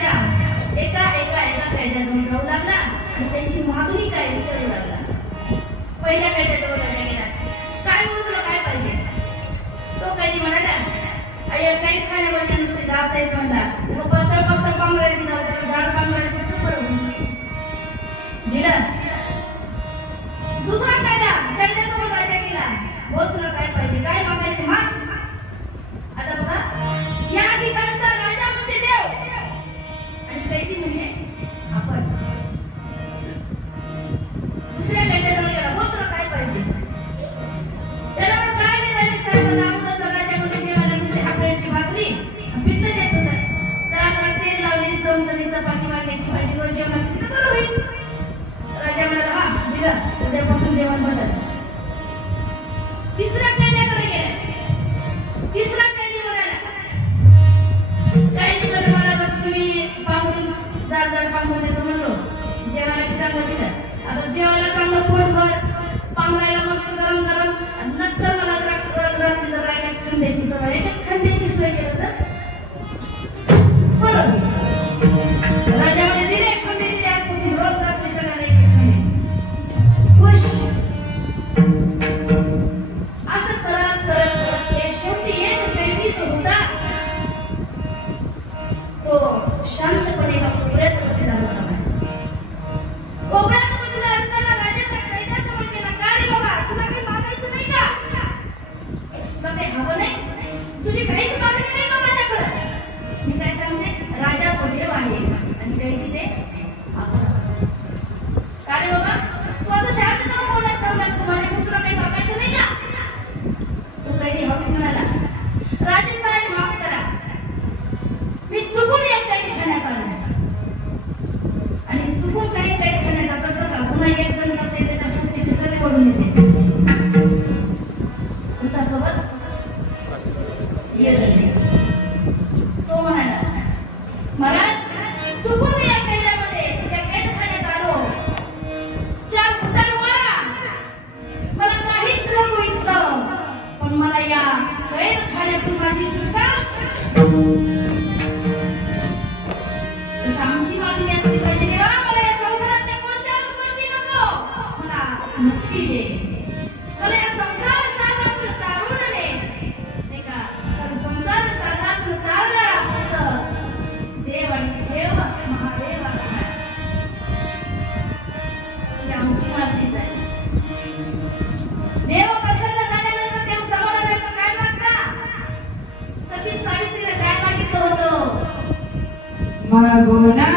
राजा एका एका एका कैद्याजवळ जाऊ लागला आणि त्यांची मागणी काय विचारू लागला. पहिल्या कैद्याजवळ राजा गेला. काय म्हणून तुला काय पाहिजे? तो कैदी म्हणाला, अय्या काही खाण्यामध्ये नुसते डास आहेत म्हणला. मग पत्तर पत्तर पांघरायला दिला, त्याला झाड पांघरायला दिला. दुसरा कैद्याजवळ राजा गेला. हो तुला काय पाहिजे? काय मागायचे माग. आता बघा, या ठिकाणचा राजा म्हणजे देव आणि कैदी म्हणजे आपण. दुसऱ्या कैद्याजवळ गेला. हो तुला काय पाहिजे? त्याला काय नाही राजे साहेब, अगोदरचा राजा म्हणजे जेवायला नुसते हापड्याची भाकरी पिठलं देत होता. जरा तेल लावली, चमचमीचा चपाती वांग्याची भाजी रोज जेवण केलं तर बरं होईल. राजा म्हणाला, हा दिलं, उद्यापासून जेवण बदल. तिसऱ्या कैद्याकडे गेला. तिसरा कैदी म्हणाला, कैदी कडे म्हणाला, तुम्ही पांघरून जाड जाड पांघरून देतो म्हणलो, जेवायला चांगलं दिलं. आता जेवायला चांगलं पोटभर, पांघरायला मस्त गरम गरम, नंतर मला रात्री जर राहिल्या खंड्याची सवय आहे, खंड्याची सोय केलं तर बरं. राजाने दिले खंडे दिले. आजपासून रोज रात्री सगळ्याला एक एक खंडे. खुश. असं करत करत करत एक शेवटी एक कैदी जो होता तो शांतपणे कोपऱ्यात बसला होता. कोपऱ्यात बसला असताना राजा त्या कैद्याजवळ गेला. का रे बाबा, तुला काही मागायचं नाही का? तुला काही हवं नाही? तुझी काहीच मागणी नाही का माझ्याकडे? मी काय सांगते, राजा तो देव आहे आणि कैदी ते आपण. का रे बाबा, तू असं शांत का बोलत थांबलास? तुम्हाला तुला काही मागायचं नाही का? तो कैदी हौस म्हणाला, राजे साहेब माफ करा, मी चुकून एक कैदी खाण्यात आलो आणि चुकून काही कैद खाण्यात जातात बघा. पुन्हा एक जण करते त्याच्या शक्तीची सगळे ओढून येते. उसासोबत तो म्हणाला, महाराज चुकून मी या कैद्यामध्ये त्या कैद खाण्यात आलो. चार फुटाला मारा, मला काहीच नको इतकं, पण मला या कैद खाण्यातून माझी सुटका. आमची मागणी असली पाहिजे देवा, मला या संसारातल्या कोणत्याच गोष्टी नको, मला मुक्ती दे. मला या संसार सागरातून तारून दे. नाही का, तर संसार सागरातून तारणारा फक्त देव आणि देव महादेव आहे. ही आमची मागणी आहे. देव प्रसन्न झाल्यानंतर देव समाधानाचं काय मागता? सती सावित्रीने काय मागितलं होतं? मागोना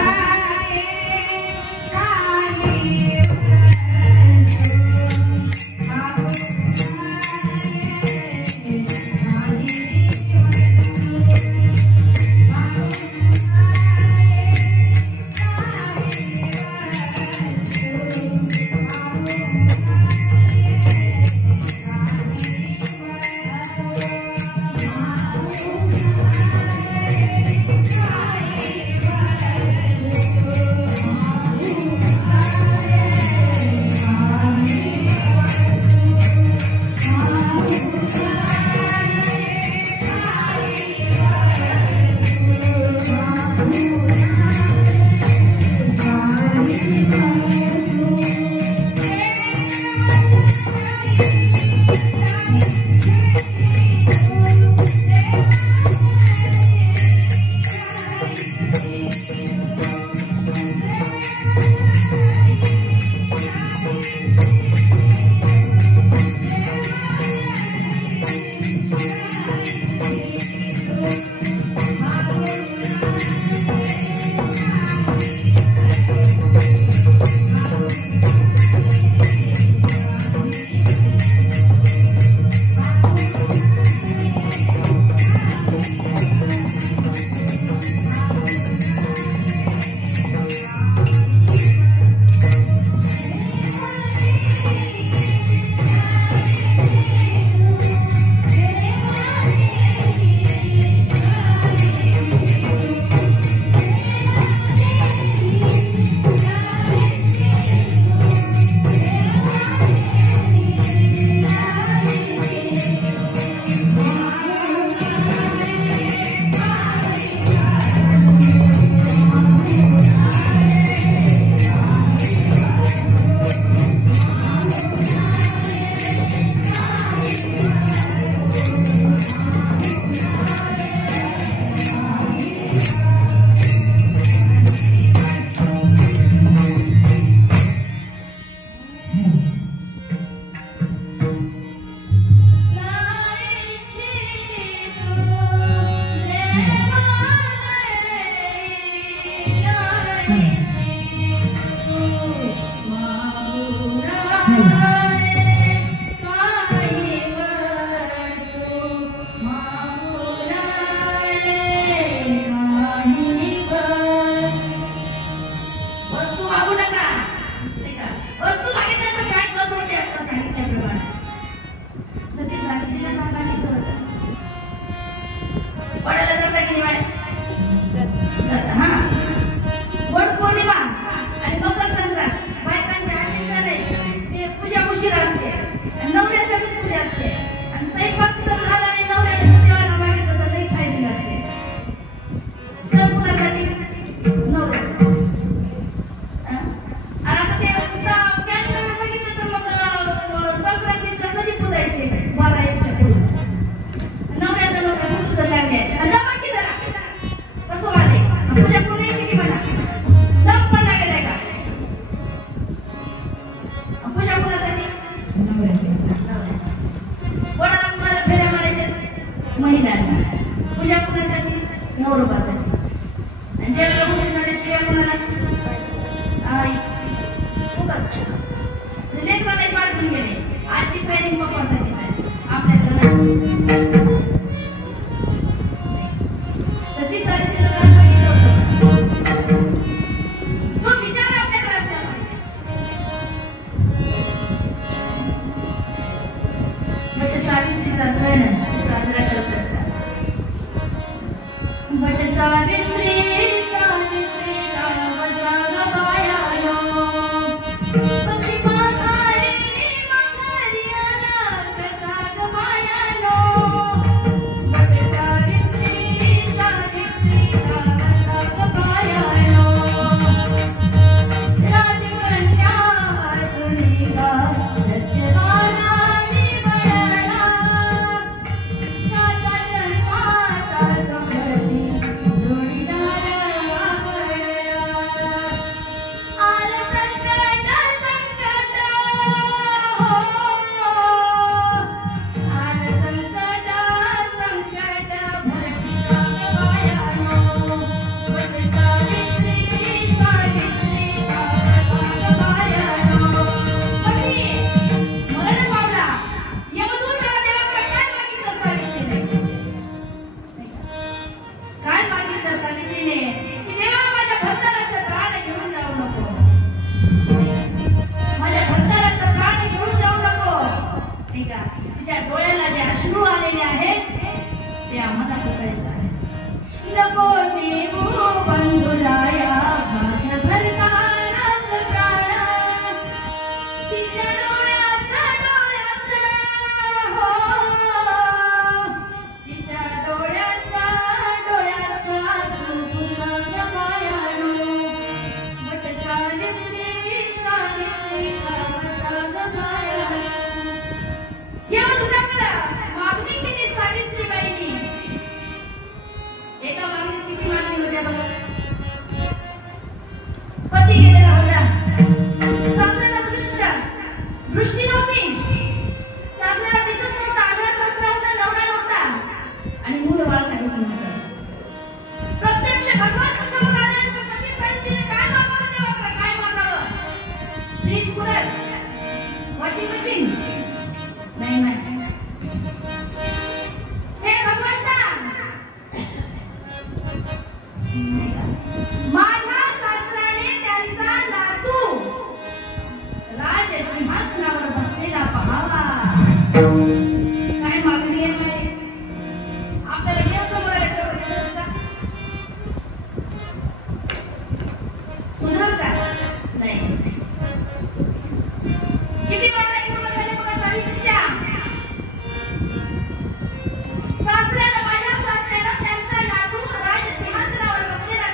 सासऱ्याला माझ्या सासऱ्याला त्यांचा नातू राजसिंहासनावर बसलेला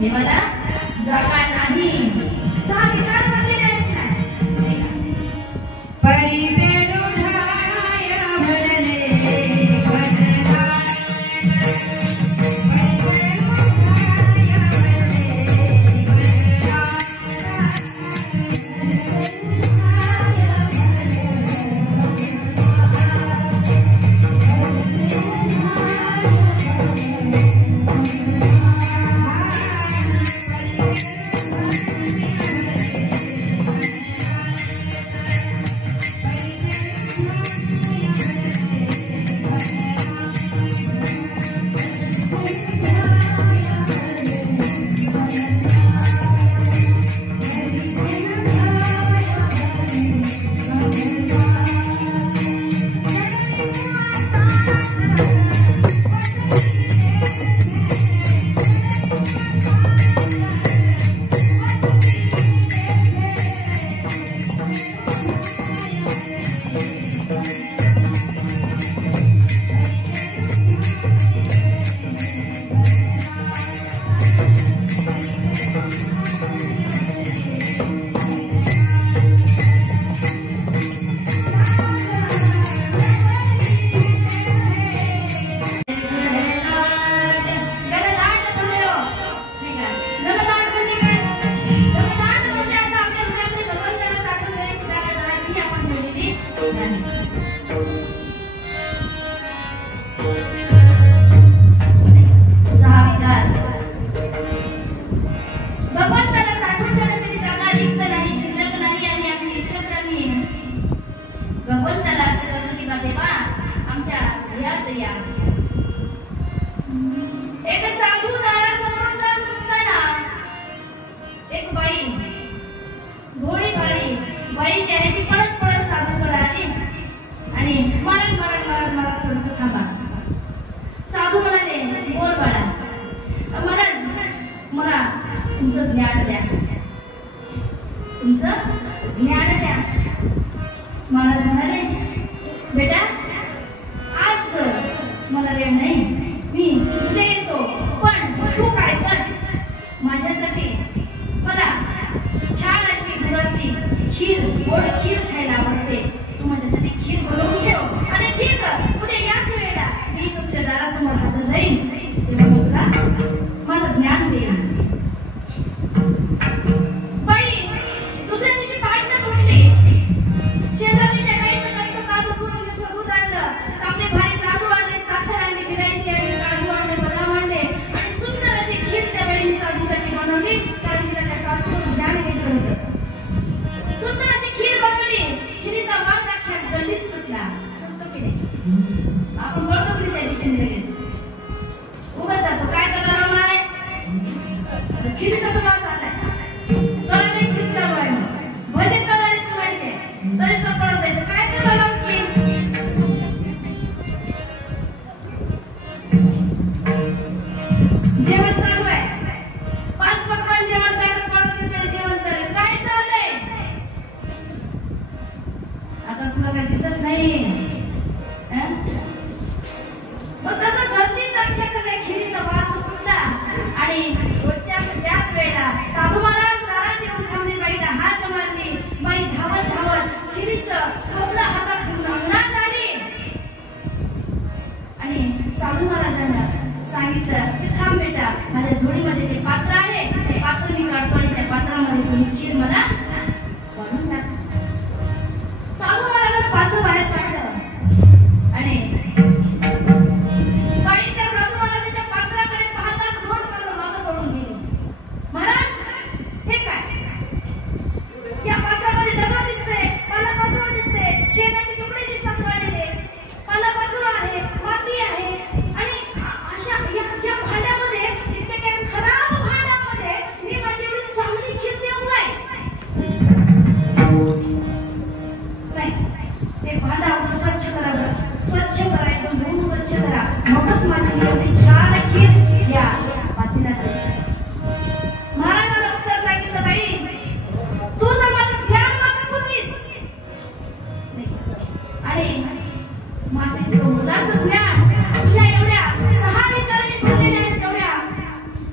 देवाला जागा नाही. सहा विकार बनलेले आहेत ना.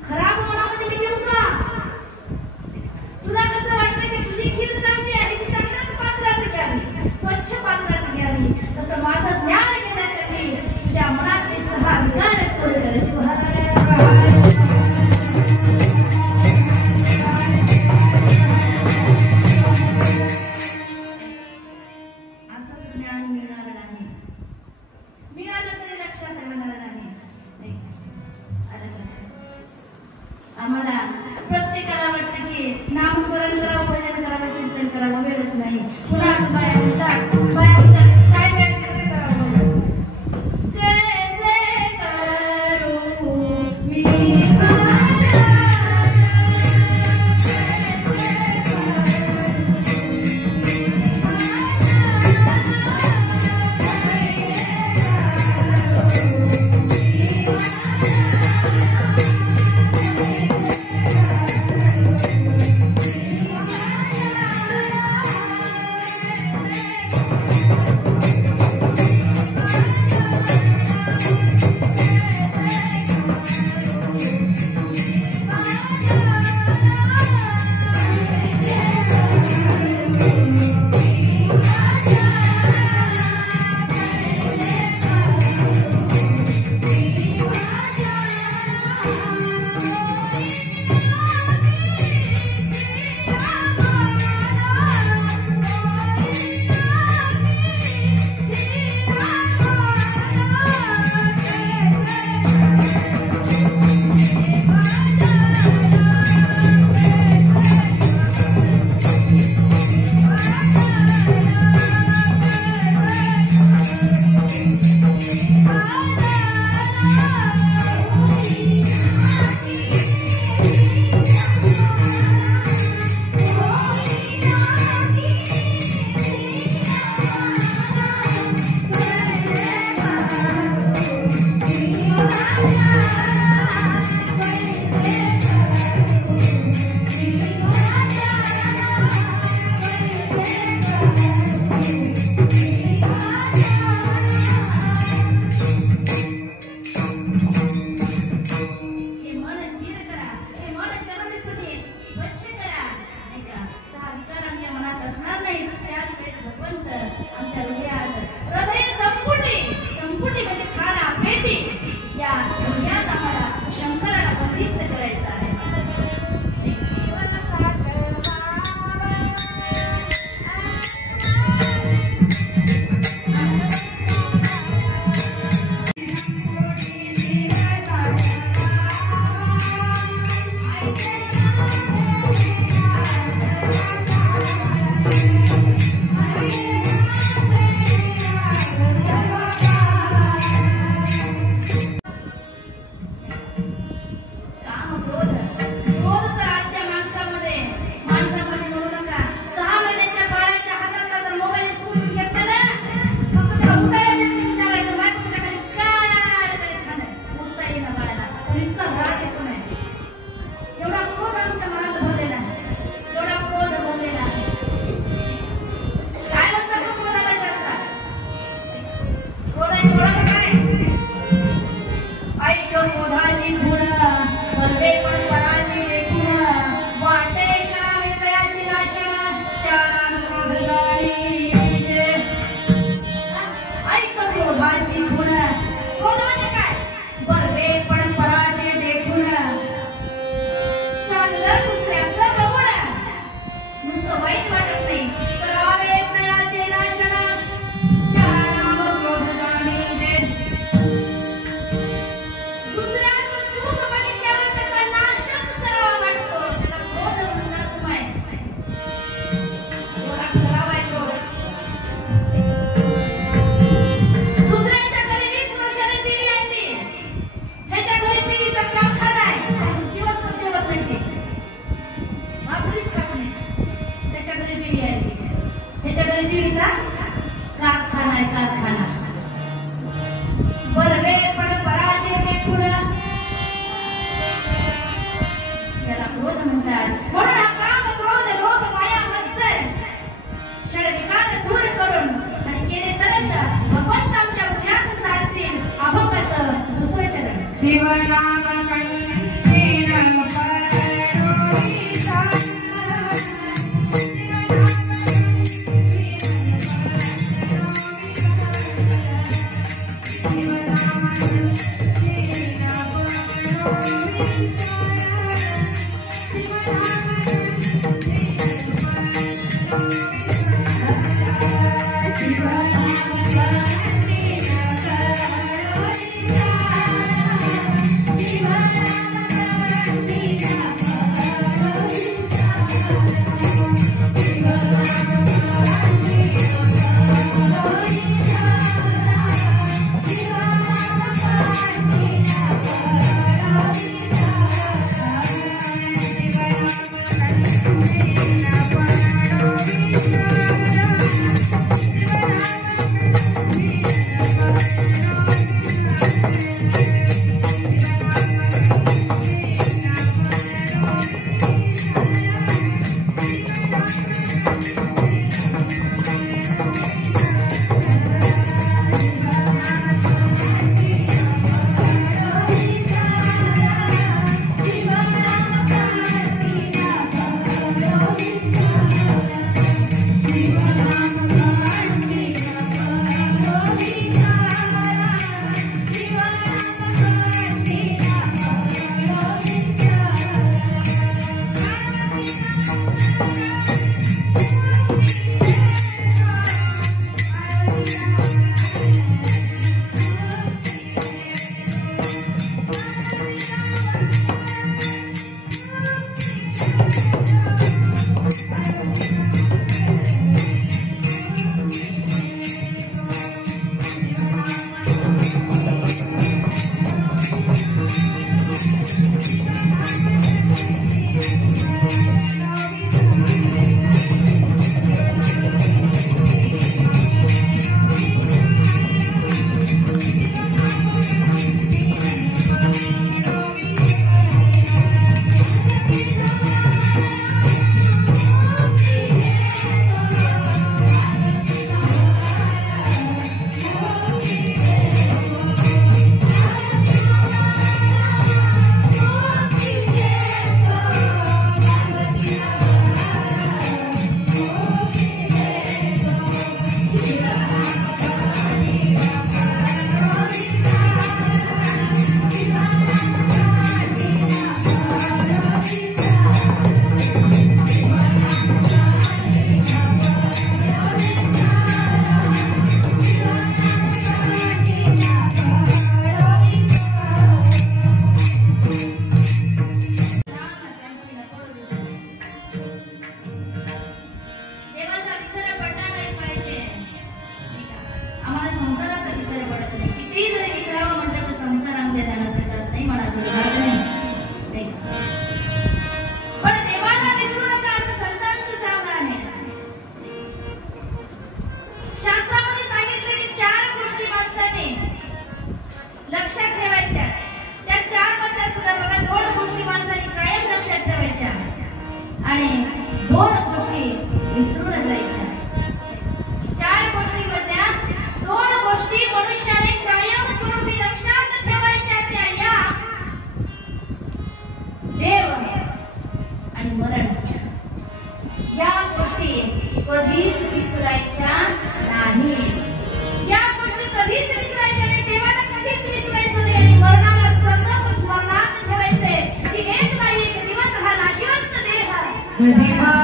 खराब मनामध्ये मी आम्हाला प्रत्येकाला वाटतं की नामस्मरण करावं, भजन करावं, कीर्तन करावं, वेळच नाही. पुन्हा बाया म्हणतात काय वेळ कसं करावं, कैसे करू मी Thank you. Bye.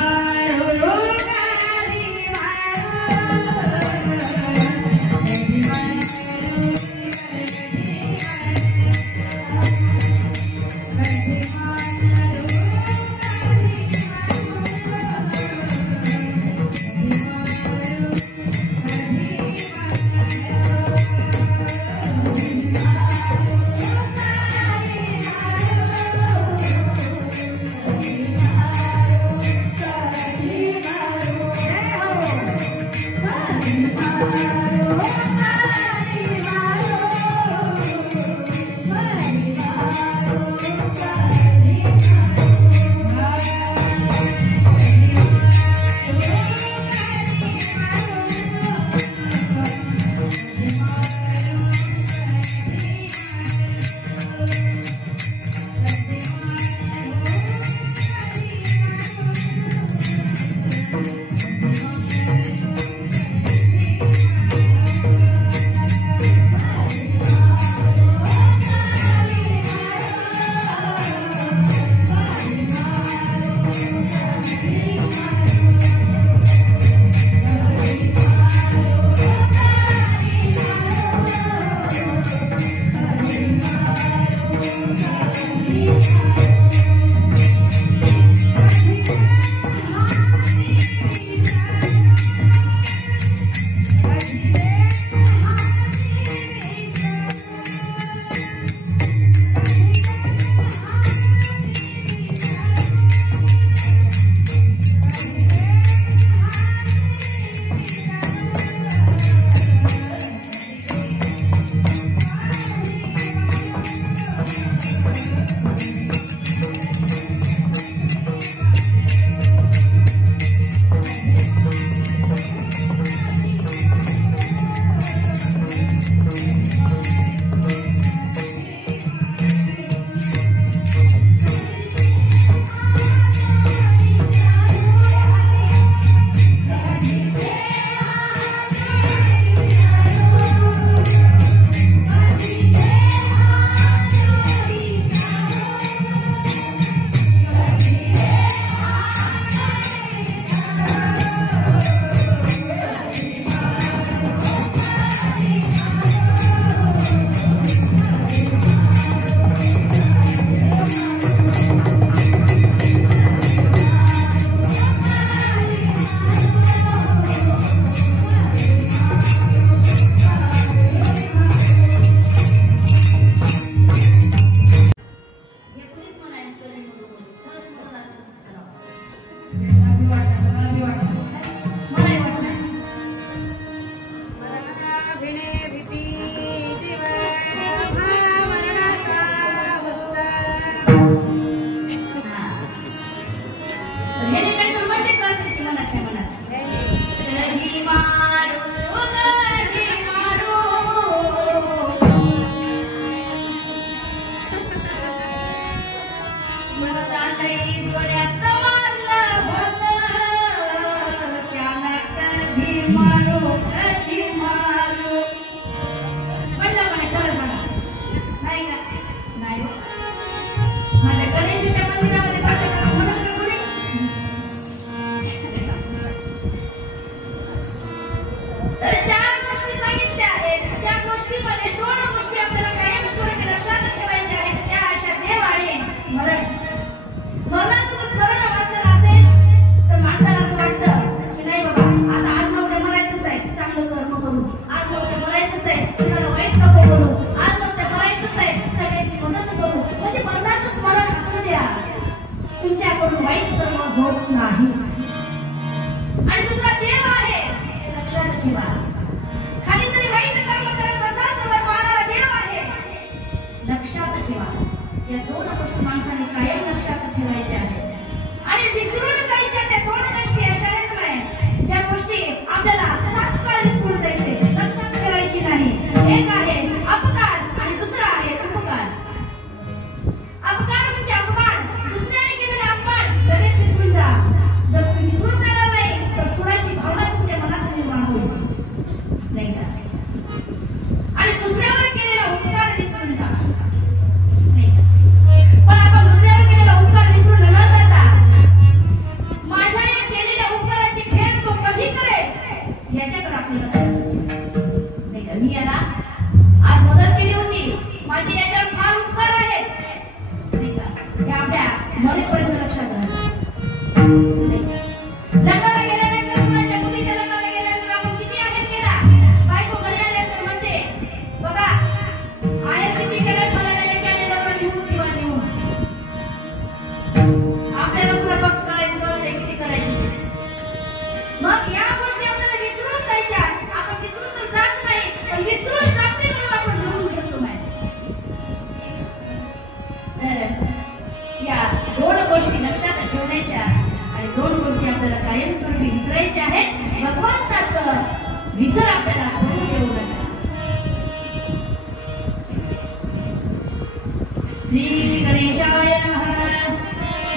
श्री गणेशाय नमः।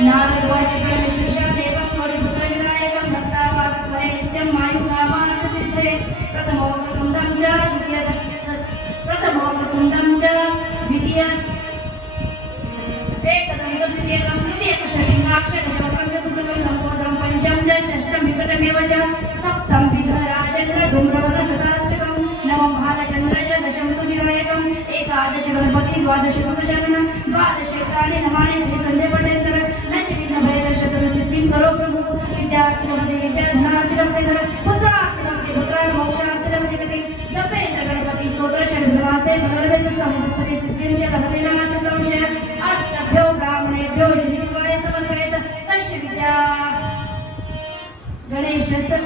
नारदवाच प्रणशीर्षा देवं परिपुत्रविनायकं भक्तावासपरे नित्यं मायुकामानसिद्धे प्रथमोपकुन्दं च द्वितीय एकदं तृतीयं तृतीयकषटिङ्गाक्षरं पञ्चदुर्गं लम्बोदरं पंचम च षष्ठं विकटमेव च सप्तं विघ्नराजेन्द्र धूम्रवर्णतथाष्टकं नवं भालचन्द्र च दशं तु विनायकम् एकादश गणपति द्वादश गजानन द्वादशेतानि नमानि श्रीसन्ध्यपठेतर न च विघ्नभयदशसर्वसिद्धिं करो प्रभु विद्यार्थिनमते विद्याधनार्थिनमते पुत्रार्थिनमते पुत्रार्मोक्षार्थिनमते जपेन्द्र गणपति स्तोत्र षड्भ्रमासे भगवद् संवत्सरे सिद्धिं च लभते न मात्र संशय अष्टभ्यो ब्राह्मणेभ्यो जिह्वाय समर्पयेत् तस्य विद्या गणेशस्य